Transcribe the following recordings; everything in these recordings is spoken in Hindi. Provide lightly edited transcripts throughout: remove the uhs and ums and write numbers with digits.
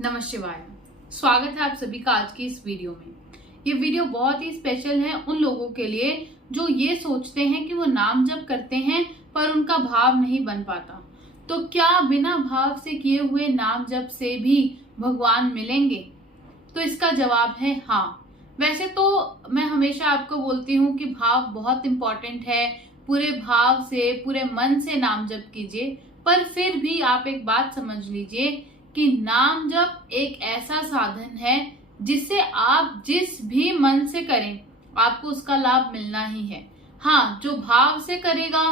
नमः शिवाय। स्वागत है आप सभी का आज की इस वीडियो में। ये वीडियो बहुत ही स्पेशल है उन लोगों के लिए जो ये सोचते हैं कि वो नाम जप करते हैं पर उनका भाव नहीं बन पाता। तो क्या बिना भाव से किए हुए नाम जप से भी भगवान मिलेंगे? तो इसका जवाब है हाँ। वैसे तो मैं हमेशा आपको बोलती हूँ कि भाव बहुत इंपॉर्टेंट है, पूरे भाव से पूरे मन से नाम जप कीजिए। पर फिर भी आप एक बात समझ लीजिए कि नाम जप एक ऐसा साधन है जिसे आप जिस भी मन से करें आपको उसका लाभ मिलना ही है। हाँ, जो भाव से करेगा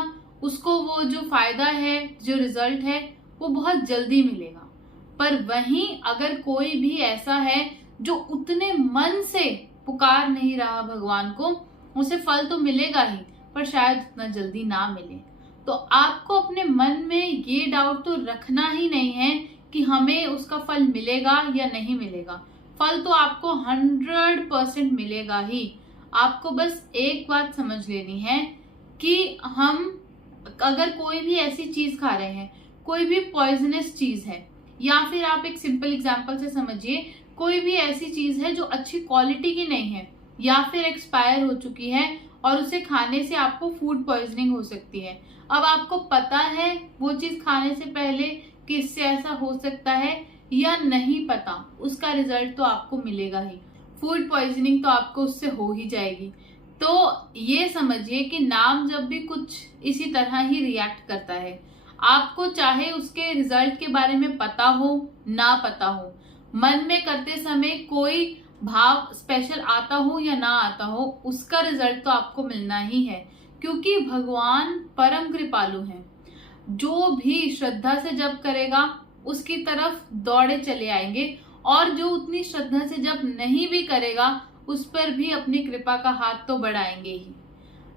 उसको वो जो फायदा है, जो रिजल्ट है, वो बहुत जल्दी मिलेगा। पर वहीं अगर कोई भी ऐसा है जो उतने मन से पुकार नहीं रहा भगवान को, उसे फल तो मिलेगा ही पर शायद उतना जल्दी ना मिले। तो आपको अपने मन में ये डाउट तो रखना ही नहीं है कि हमें उसका फल मिलेगा या नहीं मिलेगा। फल तो आपको 100% मिलेगा ही। आपको बस एक बात समझ लेनी है कि हम अगर कोई भी ऐसी चीज खा रहे हैं, कोई भी पॉइजनस चीज है, या फिर आप एक सिंपल एग्जांपल से समझिए, कोई भी ऐसी चीज है जो अच्छी क्वालिटी की नहीं है या फिर एक्सपायर हो चुकी है और उसे खाने से आपको फूड पॉइजनिंग हो सकती है। अब आपको पता है वो चीज खाने से पहले कि इससे ऐसा हो सकता है या नहीं पता, उसका रिजल्ट तो आपको मिलेगा ही। फूड पॉइजनिंग तो आपको उससे हो ही जाएगी। तो ये समझिए कि नाम जब भी कुछ इसी तरह ही रिएक्ट करता है। आपको चाहे उसके रिजल्ट के बारे में पता हो ना पता हो, मन में करते समय कोई भाव स्पेशल आता हो या ना आता हो, उसका रिजल्ट तो आपको मिलना ही है, क्योंकि भगवान परम कृपालु हैं। जो भी श्रद्धा से जप करेगा उसकी तरफ दौड़े चले आएंगे, और जो उतनी श्रद्धा से जप नहीं भी करेगा उस पर भी अपनी कृपा का हाथ तो बढ़ाएंगे ही।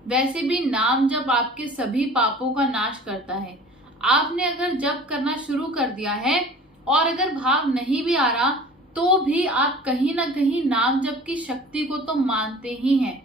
वैसे भी नाम जप आपके सभी पापों का नाश करता है। आपने अगर जप करना शुरू कर दिया है और अगर भाव नहीं भी आ रहा तो भी आप कहीं ना कहीं नाम जप की शक्ति को तो मानते ही हैं।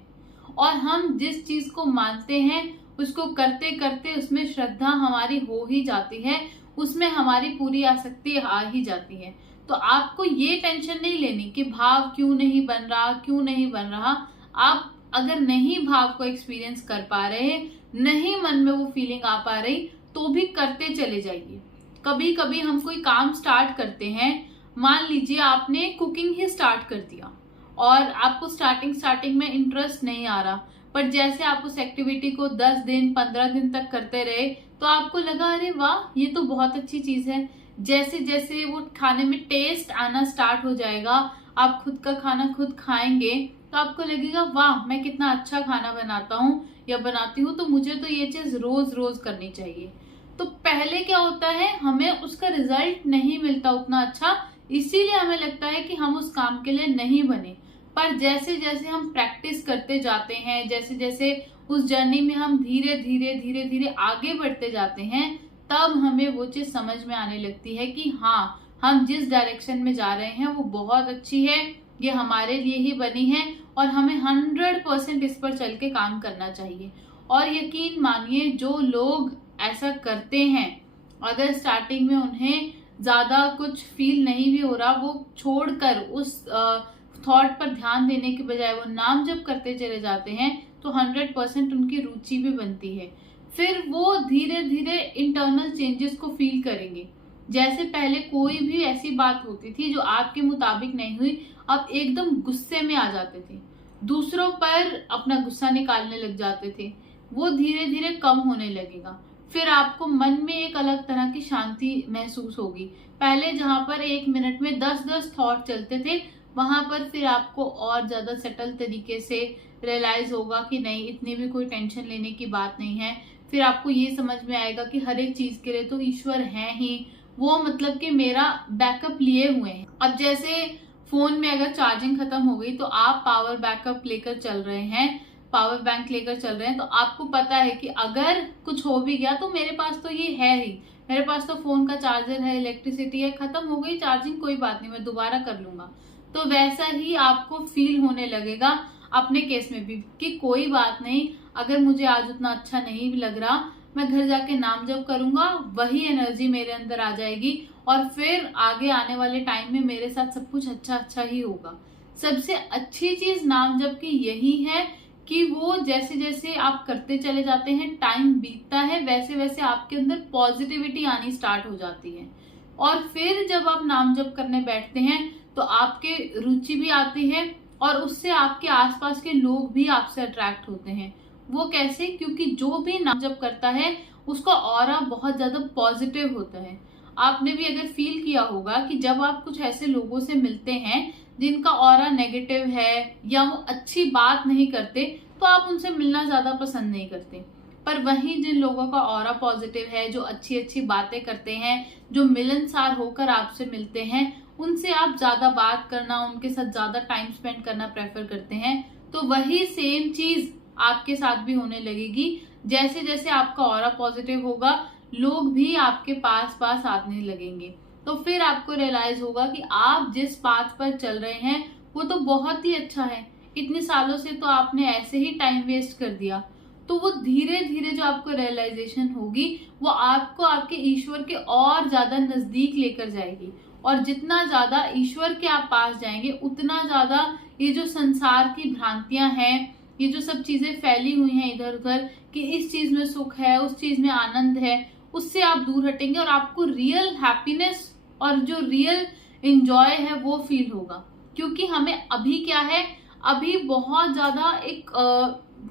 और हम जिस चीज को मानते हैं उसको करते करते उसमें श्रद्धा हमारी हो ही जाती है, उसमें हमारी पूरी आसक्ति आ ही जाती है। तो आपको ये टेंशन नहीं लेनी कि भाव क्यों नहीं बन रहा, क्यों नहीं बन रहा। आप अगर नहीं भाव को एक्सपीरियंस कर पा रहे, नहीं मन में वो फीलिंग आ पा रही, तो भी करते चले जाइए। कभी कभी हम कोई काम स्टार्ट करते हैं, मान लीजिए आपने कुकिंग ही स्टार्ट कर दिया और आपको स्टार्टिंग में इंटरेस्ट नहीं आ रहा, पर जैसे आप उस एक्टिविटी को 10 दिन 15 दिन तक करते रहे तो आपको लगा अरे वाह ये तो बहुत अच्छी चीज है। जैसे जैसे वो खाने में टेस्ट आना स्टार्ट हो जाएगा, आप खुद का खाना खुद खाएंगे तो आपको लगेगा वाह मैं कितना अच्छा खाना बनाता हूँ या बनाती हूँ, तो मुझे तो ये चीज रोज रोज करनी चाहिए। तो पहले क्या होता है, हमें उसका रिजल्ट नहीं मिलता उतना अच्छा, इसीलिए हमें लगता है कि हम उस काम के लिए नहीं बने। पर जैसे जैसे हम प्रैक्टिस करते जाते हैं, जैसे जैसे उस जर्नी में हम धीरे धीरे धीरे धीरे आगे बढ़ते जाते हैं, तब हमें वो चीज समझ में आने लगती है कि हाँ, हम जिस डायरेक्शन में जा रहे हैं वो बहुत अच्छी है, ये हमारे लिए ही बनी है और हमें 100% इस पर चल के काम करना चाहिए। और यकीन मानिए जो लोग ऐसा करते हैं, अगर स्टार्टिंग में उन्हें ज्यादा कुछ फील नहीं भी हो रहा, वो छोड़कर उस थॉट पर ध्यान देने के बजाय वो नाम जप करते चले जाते हैं, तो 100% उनकी रुचि भी बनती है। फिर वो धीरे धीरे इंटरनल चेंजेस को फील करेंगे। जैसे पहले कोई भी ऐसी बात होती थी जो आपके मुताबिक नहीं हुई, आप एकदम गुस्से में आ जाते थे, दूसरों पर अपना गुस्सा निकालने लग जाते थे, वो धीरे धीरे कम होने लगेगा। फिर आपको मन में एक अलग तरह की शांति महसूस होगी। पहले जहां पर 1 मिनट में 10-10 थॉट चलते थे, वहां पर फिर आपको और ज्यादा सेटल तरीके से रियलाइज होगा कि नहीं, इतनी भी कोई टेंशन लेने की बात नहीं है। फिर आपको ये समझ में आएगा कि हर एक चीज के लिए तो ईश्वर है ही, वो मतलब कि मेरा बैकअप लिए हुए हैं। अब जैसे फोन में अगर चार्जिंग खत्म हो गई तो आप पावर बैकअप लेकर चल रहे हैं, पावर बैंक लेकर चल रहे हैं, तो आपको पता है कि अगर कुछ हो भी गया तो मेरे पास तो ये है ही, मेरे पास तो फोन का चार्जर है, इलेक्ट्रिसिटी है, खत्म हो गई चार्जिंग, कोई बात नहीं, मैं दोबारा कर लूंगा। तो वैसा ही आपको फील होने लगेगा अपने केस में भी कि कोई बात नहीं, अगर मुझे आज उतना अच्छा नहीं लग रहा, मैं घर जाके नाम जप करूंगा, वही एनर्जी मेरे अंदर आ जाएगी और फिर आगे आने वाले टाइम में मेरे साथ सब कुछ अच्छा अच्छा ही होगा। सबसे अच्छी चीज नाम जप की यही है कि वो जैसे जैसे आप करते चले जाते हैं, टाइम बीतता है, वैसे वैसे आपके अंदर पॉजिटिविटी आनी स्टार्ट हो जाती है। और फिर जब आप नाम जप करने बैठते हैं तो आपके रुचि भी आती है और उससे आपके आसपास के लोग भी आपसे अट्रैक्ट होते हैं। वो कैसे? क्योंकि जो भी नाम जप करता है उसका ऑरा बहुत ज्यादा पॉजिटिव होता है। आपने भी अगर फील किया होगा कि जब आप कुछ ऐसे लोगों से मिलते हैं जिनका ऑरा नेगेटिव है या वो अच्छी बात नहीं करते, तो आप उनसे मिलना ज्यादा पसंद नहीं करते। पर वहीं जिन लोगों का ऑरा पॉजिटिव है, जो अच्छी अच्छी बातें करते हैं, जो मिलनसार होकर आपसे मिलते हैं, उनसे आप ज्यादा बात करना, उनके साथ ज्यादा टाइम स्पेंड करना प्रेफर करते हैं। तो वही सेम चीज आपके साथ भी होने लगेगी। जैसे जैसे आपका ऑरा पॉजिटिव होगा, लोग भी आपके पास पास आने लगेंगे। तो फिर आपको रियलाइज होगा कि आप जिस पाथ पर चल रहे हैं वो तो बहुत ही अच्छा है। इतने सालों से तो आपने ऐसे ही टाइम वेस्ट कर दिया। तो वो धीरे धीरे जो आपको रियलाइजेशन होगी वो आपको आपके ईश्वर के और ज्यादा नजदीक लेकर जाएगी। और जितना ज्यादा ईश्वर के आप पास जाएंगे उतना ज्यादा ये जो संसार की भ्रांतियां हैं, ये जो सब चीजें फैली हुई हैं इधर उधर कि इस चीज में सुख है, उस चीज में आनंद है, उससे आप दूर हटेंगे और आपको रियल हैप्पीनेस और जो रियल एंजॉय है वो फील होगा। क्योंकि हमें अभी क्या है, अभी बहुत ज्यादा एक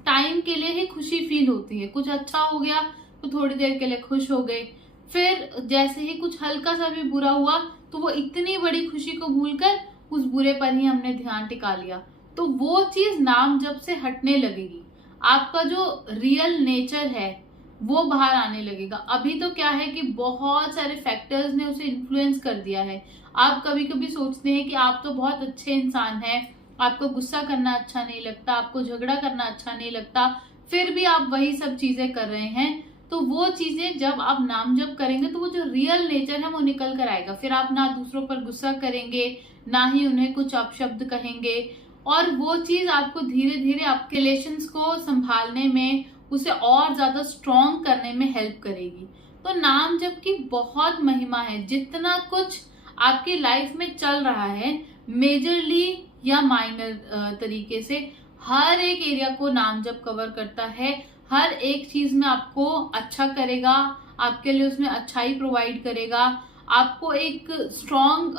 टाइम के लिए ही खुशी फील होती है। कुछ अच्छा हो गया तो थोड़ी देर के लिए खुश हो गए, फिर जैसे ही कुछ हल्का सा भी बुरा हुआ तो वो इतनी बड़ी खुशी को भूलकर उस बुरे पर ही हमने ध्यान टिका लिया। तो वो चीज नाम जब से हटने लगेगी, आपका जो रियल नेचर है वो बाहर आने लगेगा। अभी तो क्या है कि बहुत सारे फैक्टर्स ने उसे इन्फ्लुएंस कर दिया है। आप कभी कभी सोचते हैं कि आप तो बहुत अच्छे इंसान हैं, आपको गुस्सा करना अच्छा नहीं लगता, आपको झगड़ा करना अच्छा नहीं लगता, फिर भी आप वही सब चीजें कर रहे हैं। तो वो चीजें जब आप नाम जप करेंगे तो वो जो रियल नेचर है वो निकल कर आएगा। फिर आप ना दूसरों पर गुस्सा करेंगे, ना ही उन्हें कुछ अपशब्द कहेंगे। और वो चीज आपको धीरे धीरे आपके रिलेशंस को संभालने में, उसे और ज्यादा स्ट्रॉन्ग करने में हेल्प करेगी। तो नाम जप की बहुत महिमा है। जितना कुछ आपकी लाइफ में चल रहा है, मेजरली या माइनर तरीके से, हर एक एरिया को नाम जप कवर करता है। हर एक चीज में आपको अच्छा करेगा, आपके लिए उसमें अच्छाई प्रोवाइड करेगा, आपको एक स्ट्रॉन्ग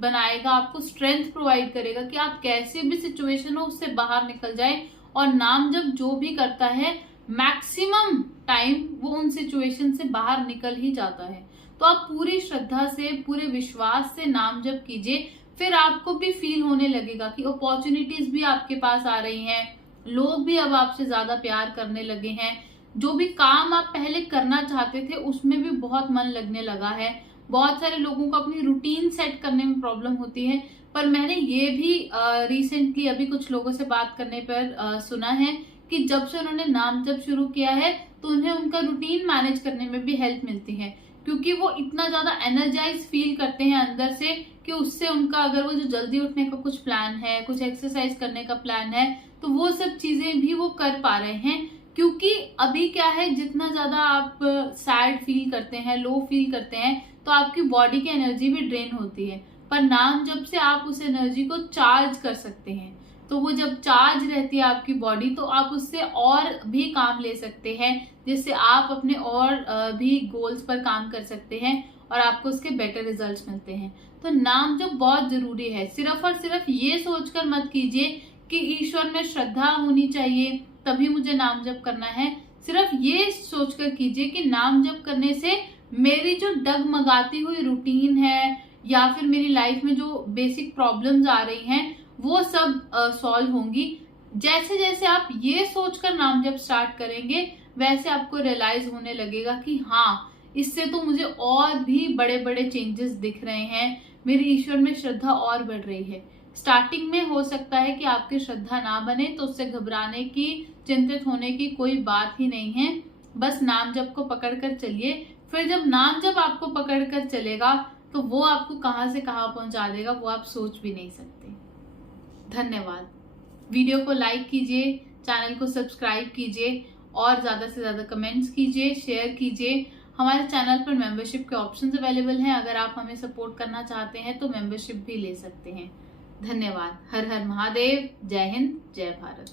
बनाएगा, आपको स्ट्रेंथ प्रोवाइड करेगा कि आप कैसे भी सिचुएशन हो उससे बाहर निकल जाए। और नाम जप जो भी करता है मैक्सिमम टाइम वो उन सिचुएशन से बाहर निकल ही जाता है। तो आप पूरी श्रद्धा से, पूरे विश्वास से नाम जप कीजिए, फिर आपको भी फील होने लगेगा कि अपॉर्चुनिटीज भी आपके पास आ रही हैं, लोग भी अब आपसे ज्यादा प्यार करने लगे हैं, जो भी काम आप पहले करना चाहते थे उसमें भी बहुत मन लगने लगा है। बहुत सारे लोगों को अपनी रूटीन सेट करने में प्रॉब्लम होती है, पर मैंने ये भी रिसेंटली अभी कुछ लोगों से बात करने पर सुना है कि जब से उन्होंने नाम जप शुरू किया है तो उन्हें उनका रूटीन मैनेज करने में भी हेल्प मिलती है। क्योंकि वो इतना ज्यादा एनर्जाइज फील करते हैं अंदर से कि उससे उनका, अगर वो जो जल्दी उठने का कुछ प्लान है, कुछ एक्सरसाइज करने का प्लान है, तो वो सब चीजें भी वो कर पा रहे हैं। क्योंकि अभी क्या है, जितना ज्यादा आप सैड फील करते हैं, लो फील करते हैं, तो आपकी बॉडी की एनर्जी भी ड्रेन होती है। पर नाम जप से आप उस एनर्जी को चार्ज कर सकते हैं। तो वो जब चार्ज रहती है आपकी बॉडी, तो आप उससे और भी काम ले सकते हैं, जिससे आप अपने और भी गोल्स पर काम कर सकते हैं और आपको उसके बेटर रिजल्ट्स मिलते हैं। तो नाम जप बहुत जरूरी है। सिर्फ और सिर्फ ये सोचकर मत कीजिए कि ईश्वर में श्रद्धा होनी चाहिए तभी मुझे नाम जप करना है। सिर्फ ये सोचकर कीजिए कि नाम जप करने से मेरी जो डगमगाती हुई रूटीन है या फिर मेरी लाइफ में जो बेसिक प्रॉब्लम्स आ रही हैं वो सब सॉल्व होंगी। जैसे जैसे आप ये सोचकर नाम जप स्टार्ट करेंगे वैसे आपको रियलाइज होने लगेगा कि हाँ, इससे तो मुझे और भी बड़े बड़े चेंजेस दिख रहे हैं, मेरी ईश्वर में श्रद्धा और बढ़ रही है। स्टार्टिंग में हो सकता है कि आपकी श्रद्धा ना बने, तो उससे घबराने की, चिंतित होने की कोई बात ही नहीं है। बस नाम जप को पकड़ कर चलिए। फिर जब नाम जप आपको पकड़ कर चलेगा तो वो आपको कहां से कहां पहुंचा देगा वो आप सोच भी नहीं सकते। धन्यवाद। वीडियो को लाइक कीजिए, चैनल को सब्सक्राइब कीजिए और ज्यादा से ज्यादा कमेंट्स कीजिए, शेयर कीजिए। हमारे चैनल पर मेंबरशिप के ऑप्शंस अवेलेबल हैं। अगर आप हमें सपोर्ट करना चाहते हैं तो मेंबरशिप भी ले सकते हैं। धन्यवाद। हर हर महादेव। जय हिंद, जय भारत।